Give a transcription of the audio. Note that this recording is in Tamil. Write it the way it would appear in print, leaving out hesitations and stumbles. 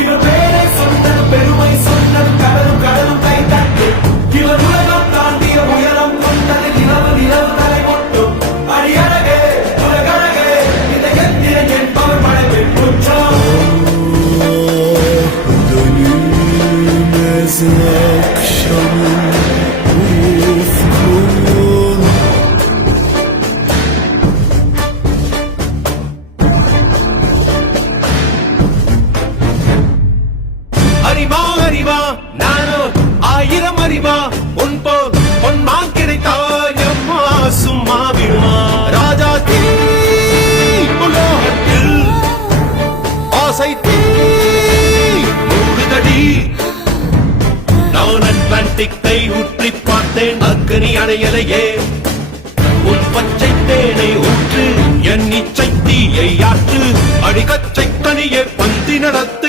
இவர் பேரை சொன்னது பெருமை சொன்னது கடலும் கடலும் கை தட்டு இவர் உலகம் தாண்டிய உயரம் கொண்டது நிலவு நிலவு தலை கொட்டும் அடியழகே உலகழகே இந்த எந்திரன் என்பவர் மழை குற்றம் அறிவா அறிவா நானோ ஆயிரம் அறிவா உன் போல் பொன்மா கிடைத்தாயம்மா சும்மா விடுமா ராஜா தீ உலோகத்தில் ஆசை தீ மூடுதடி நான் அட்லாண்டிக்கை உற்றி பார்த்தேன் அக்கனி அடையலையே உன் பச்சை தேனை ஊற்று என் இச்சை தீயை ஆற்று அடிக்கச்சை கனியே பந்தி நடத்து